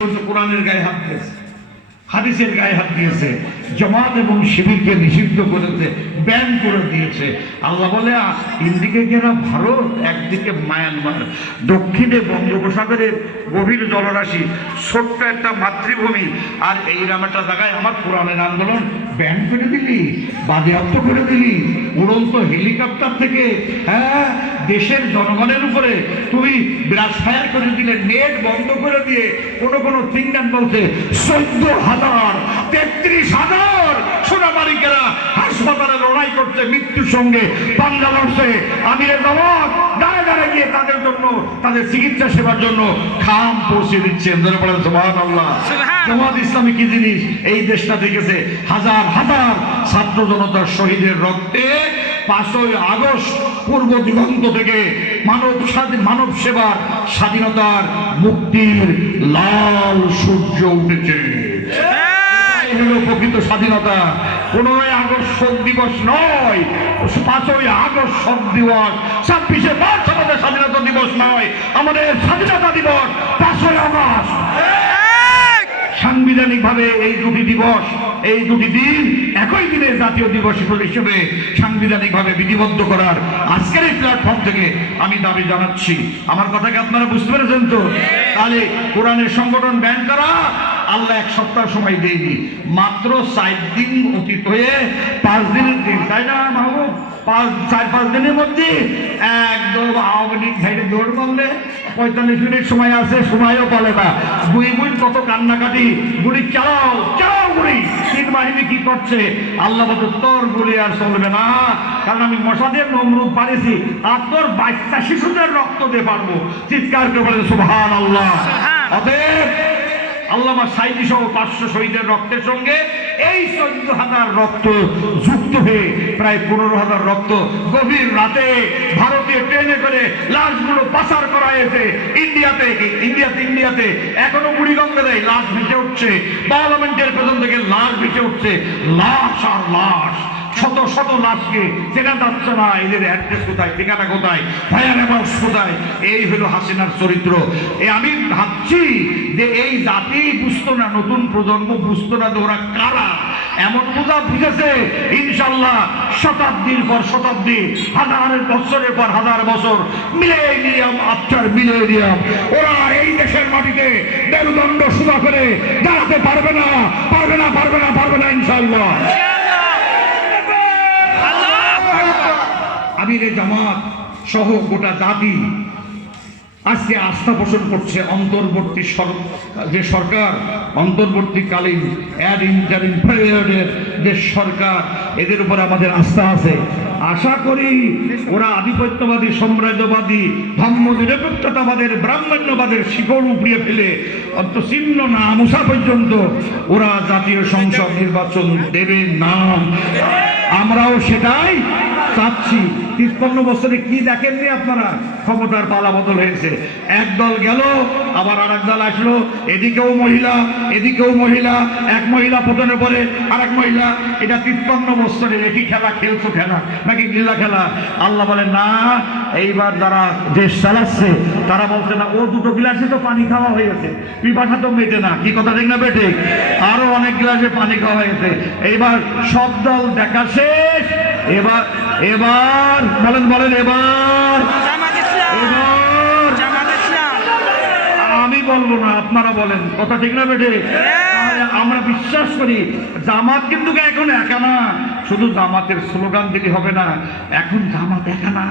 কোরআনের গায়ে হাত দিয়েছে, হাদিসের গায়ে হাত দিয়েছে, জামাত এবং শিবিরকে নিষিদ্ধ করেছে, ব্যান করে দিয়েছে। আল্লাহ বলে একদিকে কিনা ভারত, একদিকে মায়ানমার, দক্ষিণে বঙ্গোপসাগরের গভীর জলরাশি, ছোট্ট একটা মাতৃভূমি, আর এইরকম একটা জায়গায় আমার কোরআনের আন্দোলন ব্যান করে দিলি, বাজেয়াপ্ত করে দিলি, উড়ন্ত হেলিকপ্টার থেকে দেশের জনগণের উপরে তুমি ব্রাশ ফায়ার করে দিলে, নেট বন্ধ করে দিয়ে কোনো থিঙ্গান বলছে 14,000 33,000 সোনামালিকেরা হাসপাতালে লড়াই করছে মৃত্যুর সঙ্গে, পাঞ্জা লড়ছে। আমিরে জামাত দাঁড়ে দাঁড়ে গিয়ে তাদের জন্য, তাদের চিকিৎসা সেবার জন্য খাম পৌঁছে দিচ্ছেন। সুবহানাল্লাহ। জামাত ইসলামী কি জিনিস এই দেশটা দেখেছে, হাজার হাজার ছাত্র জনতার শহীদের রক্তে 5ই আগস্ট পূর্ব দিগন্ত থেকে মানব সেবার, স্বাধীনতার, মুক্তির লাল সূর্য উঠেছে। প্রকৃত স্বাধীনতা 15ই আগস্ট শোক দিবস নয়, 5ই আগস্ট শোক দিবস, 26শে মার্চ আমাদের স্বাধীনতা দিবস নয়, আমাদের স্বাধীনতা দিবস 5ই আগস্ট। সাংবিধানিক ভাবে এই দুটি দিবস, এই দুটি দিন একই দিনে জাতীয় দিবস হিসেবে সাংবিধানিক ভাবে বিধিবদ্ধ করার আজকের এই প্ল্যাটফর্ম থেকে আমি দাবি জানাচ্ছি। আমার কথাকে আপনারা বুঝতে পেরেছেন তো? তাহলে কোরআনের সংগঠন ব্যান করা, আল্লাহ 1 সপ্তাহ সময় দেয়নি, মাত্র 4 দিন অতীত হয়ে 5 দিনের দিন, তাই না মাহবুব? 4-5 দিনের মধ্যে একদম আওয়ামী লীগ সাইডে দৌড় মারলে 45 মিনিট সময় আছে, সময়ও পালে না। বুই কত কান্নাকাটি, গুলি চালাও চালাও গুলি। তিন বাহিনী কি করছে? আল্লাহ বলতে তোর গুলি আর চলবে না, কারণ আমি মশাদের নমরুদ পারেছি, আর তোর বাচ্চা শিশুদের রক্ত দিয়ে পারবো। চিৎকার করে বলেন সুবহানাল্লাহ। অতএব আল্লামা সাইদি সহ 500 শহীদের রক্তের সঙ্গে এই 14,000 রক্ত যুক্ত হয়ে প্রায় 15,000 রক্ত গভীর রাতে ভারতীয় ট্রেনে করে লাশগুলো পাচার করা হয়েছে ইন্ডিয়াতে। এখনো বুড়িগঙ্গা দেয় লাশ ভেসে উঠছে, পার্লামেন্টের পেছন থেকে লাশ ভেসে উঠছে, লাশ আর লাশ, শত শত লাশকে চেনা যাচ্ছে না। এদের অ্যাড্রেস কোথায়, ঠিকানা কোথায়, ফায়ার অ্যামাউন্ট কোথায়? এই হলো হাসিনার চরিত্র। আমি ভাবছি যে এই জাতি বুঝতো না, নতুন প্রজন্ম বুঝতো না যে ওরা কারা। এমন বোঝা বুঝেছে ইনশাল্লাহ শতাব্দীর পর শতাব্দী, হাজারের বছরের পর হাজার বছর, মিলেনিয়াম আফটার মিলেনিয়াম ওরা এই দেশের মাটিতে মেরুদণ্ড সুদা করে দাঁড়াতে পারবে না, পারবে না, পারবে না, পারবে না ইনশাল্লাহ। আমিরে জামাত সহ গোটা জাতি আজকে আস্থা পোষণ করছে অন্তর্বর্তী যে সরকার, অন্তর্বর্তীকালীন ইন্টারিম পিরিয়ডের যে সরকার, এদের উপর আমাদের আস্থা আছে। আশা করি ওরা আধিপত্যবাদী, সম্রাজ্যবাদী, ধর্ম নিরপেক্ষতাবাদের, ব্রাহ্মণ্যবাদের শিকড় উপড়িয়ে ফেলে চিহ্ন না মুসা পর্যন্ত ওরা জাতীয় সংসদ নির্বাচন দেবে না। আমরাও সেটাই চাচ্ছি। 53 বছরে কি দেখেননি আপনারা? ক্ষমতার পালা বদল হয়েছে, এক দল গেল আবার আর এক দল আসলো, এদিকেও মহিলা এদিকেও মহিলা, এক মহিলা পতনের পরে আর এক মহিলা। এটা 53 বছরে একই খেলা খেলছো, খেলা নাকি লীলা খেলা? আল্লাহ বলে না, এইবার যারা দেশ চালাচ্ছে তারা বলছে না, ও 2 গ্লাসে তো পানি খাওয়া হয়ে গেছে, পিপাসা তো মেটে না। কি কথা ঠিক না বেটে? আরো অনেক গ্লাসে পানি খাওয়া হয়েছে। এইবার সব দল দেখা শেষ। এবার বলেন এবার আমি বলবো না, আপনারা বলেন। কথা ঠিক না বেটে? আমরা বিশ্বাস করি জামাত কিন্তু এখন একা না, শুধু জামাতের স্লোগান দিলে হবে না। এখন জামাত একা না,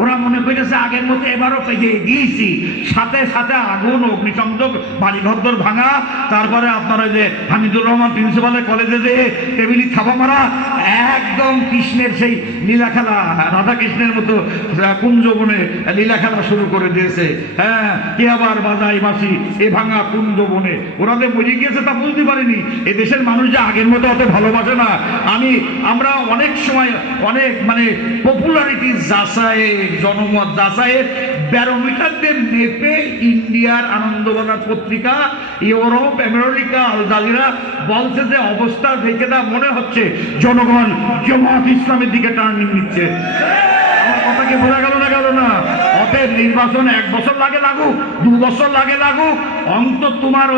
ওরা মনে করেছে আগের মতো এবারও পেয়ে গিয়েছি, সাথে সাথে আগুন, অগ্নিসংযোগ, বাড়িঘর ভাঙা, তারপরে আপনারা যে হামিদুর রহমান প্রিন্সিপালের কলেজে যে টেবিলি থাবা মারা, একদম কৃষ্ণের সেই লীলা খেলা, রাধা কৃষ্ণের মতো কুঞ্জবনে লীলা খেলা শুরু করে দিয়েছে। কে আবার বাজাই বাসি এ ভাঙা কুঞ্জবনে। ওরা যে মরে গিয়েছে তা বুঝতে পারেনি। এ দেশের মানুষ যে আগের মতো অত ভালোবাসে না। আমরা অনেক সময় অনেক পপুলারিটি যাচাই, জনমত যাচাইয়ের ব্যারোমিটারদের মেপে ইন্ডিয়ার আনন্দবাজার পত্রিকা, ইউরোপ, আমেরিকা, আল জাজিরা বলছে যে অবস্থা দেখে না মনে হচ্ছে জনগণ জামাত ইসলামের দিকে টার্নিং নিচ্ছে। আমার কথাকে বোঝা গেল না? নির্বাচন 1 বছর লাগে লাগুক, 2 বছর লাগে লাগুক, অন্তত তোমার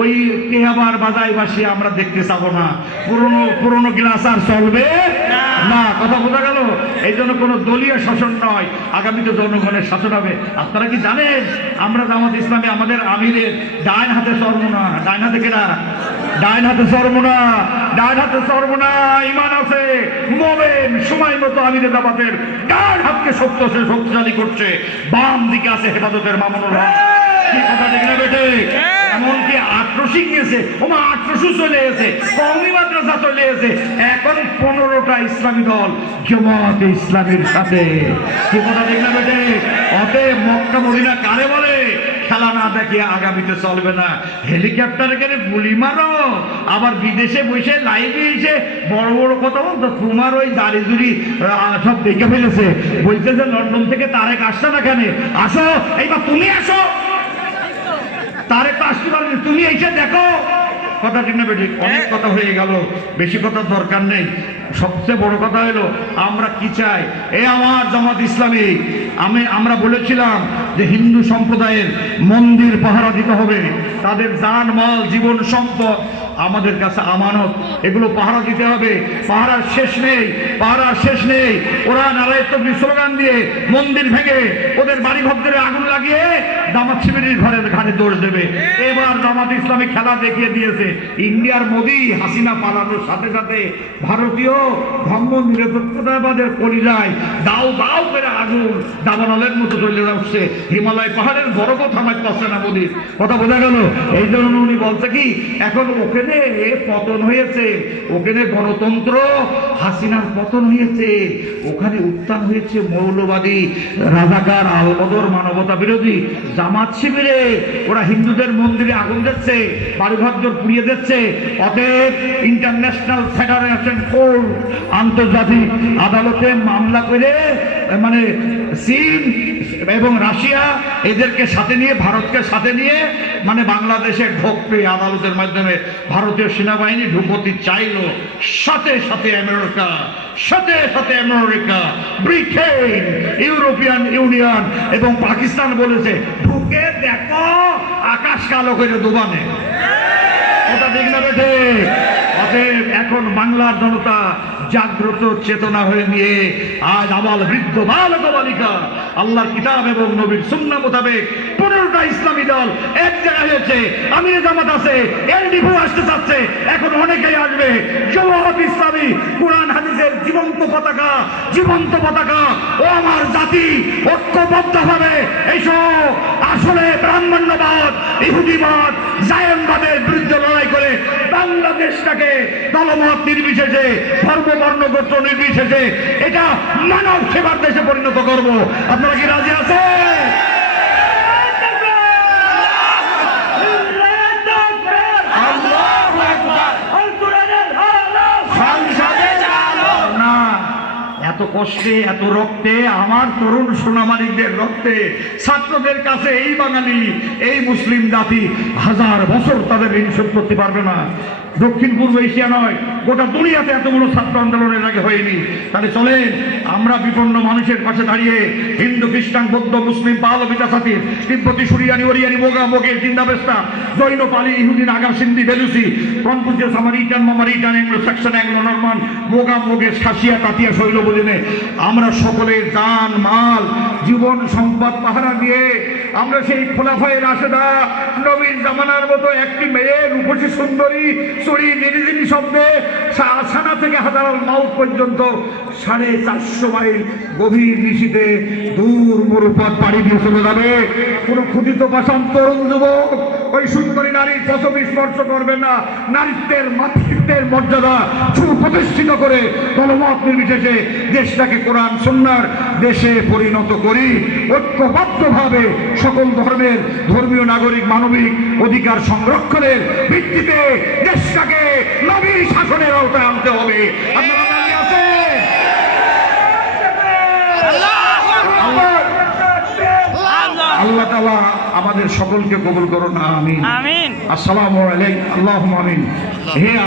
ওই কেহাবার বাজাই বাসি আমরা দেখতে চাবো না। পুরনো গ্লাস আর চলবে না। কথা বোঝা গেল? এই জন্য কোনো দলীয় শাসন নয়, আগামীতে জনগণের শাসন হবে। আপনারা কি জানেন আমরা জামাত ইসলামী আমাদের আমিরের ডাইন হাতে সর্বনা, ডাইন হাতে কেনা, ডাইন হাতে সর্বনা, ডাইন হাতে সর্বনা ইমান আছে মোমেন সময় মতো আমিরের জামাতের ডান হাতকে শক্তিশালী করছে, বাম দিকে আছে হেফাজতের মামুনুল হক। কি কথা ঠিক না বেটে? এমনকি আক্রোশী গিয়েছে, ওমা আক্রোশ চলে এসে, কওমি মাদ্রাসা চলে এসে, এখন 15টা ইসলামী দল জামাতে ইসলামীর সাথে। কি কথা ঠিক না বেটে? অতএব মক্কা মদিনা কারে বলে? খেলা না দেখিয়ে আগামীতে চলবে না। হেলিকপ্টারে করে গুলি মারো, আবার বিদেশে বসে লাইভে এসে বড় বড় কথা বলতো। তোমার ওই দাড়ি জুড়ি সব দেখে ফেলেছে, বলছে যে লন্ডন থেকে তারেক আসছে না, কেন আসো, এইবার তুমি আসো। তারেক তো আসতে পারেনি, তুমি এসে দেখো। কথা ঠিক না বেঠিক? অনেক কথা হয়ে গেল, বেশি কথার দরকার নেই। সবচেয়ে বড় কথা হলো আমরা কি চাই। এই আমার জামাত ইসলামী আমরা বলেছিলাম যে হিন্দু সম্প্রদায়ের মন্দির পাহারা দিতে হবে, তাদের জান মাল জীবন সম্পদ আমাদের কাছে আমানত, এগুলো পাহারা দিতে হবে। পাহারার শেষ নেই, পাহারার শেষ নেই। ওরা নারায়ণ তকবীর স্লোগান দিয়ে মন্দির ভেঙে ওদের বাড়ি ভক্তরে আগুন লাগিয়ে জামাত শিবিরের ঘরের ঘাড়ে দোষ দেবে। এবার জামাত ইসলামী খেলা দেখিয়ে দিয়েছে। ইন্ডিয়ার মোদি হাসিনা পালানোর সাথে সাথে ভারতীয় ধর্ম নিরপেক্ষতাবাদের কলিজায় দাও দাও করে আগুন দাবানলের মতো চলে যাচ্ছে। হিমালয় পাহাড়ের বরফও থামাইতে পারছে না মোদি। কথা বোঝা গেল? এই জন্য উনি বলছে কি, এখন ওখানে পতন হয়েছে, ওখানে গণতন্ত্র, হাসিনার পতন হয়েছে, ওখানে উত্থান হয়েছে মৌলবাদী রাজাকার আলবদর মানবতা বিরোধী জামাত শিবিরে। ওরা হিন্দুদের মন্দিরে আগুন দিচ্ছে, বাড়িঘর পুড়িয়ে দিচ্ছে। অতএব ইন্টারন্যাশনাল ফেডারেশন কোর্ট, আন্তর্জাতিক আদালতে মামলা করে মানে চীন এবং রাশিয়া এদেরকে সাথে নিয়ে, ভারতকে সাথে নিয়ে মানে বাংলাদেশে ঢুকবে আদালতের মাধ্যমে। ভারতীয় সেনাবাহিনী ঢুকতে চাইল, সাথে সাথে আমেরিকা, সাথে সাথে আমেরিকা, ব্রিটেন, ইউরোপিয়ান ইউনিয়ন এবং পাকিস্তান বলেছে ঢুকে দেখো, আকাশ কালো করে দুবানে। এটা ঠিক না বেঠে? অতএব এখন বাংলার জনতা জাগ্রত চেতনা হয়ে নিয়ে আজ আবাল বৃদ্ধ বালক বালিকা আল্লাহর কিতাব এবং নবীর সুন্নাহ মোতাবেক 15টা ইসলামী দল এক জায়গায় হয়েছে। আমির জামাত আছে, এলডিপি আসতে চাচ্ছে, এখন অনেকেই আসবে। জামাত ইসলামী কোরআন হাদিসের জীবন্ত পতাকা, জীবন্ত পতাকা। ও আমার জাতি ঐক্যবদ্ধভাবে এইসব আসলে ব্রাহ্মণ্যবাদ, ইহুদিবাদ, জায়নবাদের বিরুদ্ধে লড়াই করে বাংলাদেশটাকে দলমত নির্বিশেষে, ধর্ম বর্ণ গোত্র নির্বিশেষে এটা মানব সেবার দেশে পরিণত করব। আপনারা কি রাজি আছেন? এত কষ্টে, এত রক্তে, আমার তরুণ সোনামানিকদের রক্তে, ছাত্রদের কাছে এই বাঙালি, এই মুসলিম জাতি 1000 বছর তাদের ঋণ শোধ করতে পারবে না। দক্ষিণ পূর্ব এশিয়া নয়, গোটা দুনিয়াতে এত বড় ছাত্র আন্দোলনের আগে হয়নি। তাহলে চলেন আমরা বিপন্ন মানুষের পাশে দাঁড়িয়ে হিন্দু, খ্রিস্টান, বৌদ্ধ, মুসলিম, পাহাড়, বিটাসাতির, তিব্বতী, সুরিয়ানি, ওরিয়ানি, মোগা, মোগের, জিন্দাবেস্তা, জৈন, পালি, ইহুদি, নাগা, সিন্ধি, বেলুসি, কনফুসিয়াস, সামারিটান, মামারিটান, অ্যাংলো স্যাক্সন, অ্যাংলো নরমান, মোগা, মোগের, খাসিয়া, তাতিয়া, শৈল বুঝিনে আমরা সকলের জান মাল জীবন সম্পদ পাহারা দিয়ে আমরা সেই খোলাফায়ে রাশেদা নবীন জামানার মতো একটি মেয়ে রূপসী সুন্দরী চড়ি নিরিজিনি শব্দে সানা থেকে হাজার মাউথ পর্যন্ত 450 মাইল গভীর নিশীতে দূর মরুপথ পাড়ি দিয়ে চলে যাবে। কোন ক্ষুদিত পাষাণ তরুণ যুবক ওই সুন্দরী নারীর প্রসব স্পর্শ করবে না। নারীত্বের, মাতৃত্বের মর্যাদা সুপ্রতিষ্ঠিত করে দলমত নির্বিশেষে দেশটাকে কোরআন সুন্নাহর দেশে পরিণত করি। ঐক্যবদ্ধভাবে সকল ধর্মের ধর্মীয়, নাগরিক, মানবিক অধিকার সংরক্ষণের ভিত্তিতে দেশটাকে নবীর শাসনের আওতায় আনতে হবে। আপনারা রাজি আছেন? আল্লাহ তাআলা আমাদের সকলকে কবুল করুন। আমিন। আসসালামু আলাইকুম। আল্লাহুম্মা আমিন। হে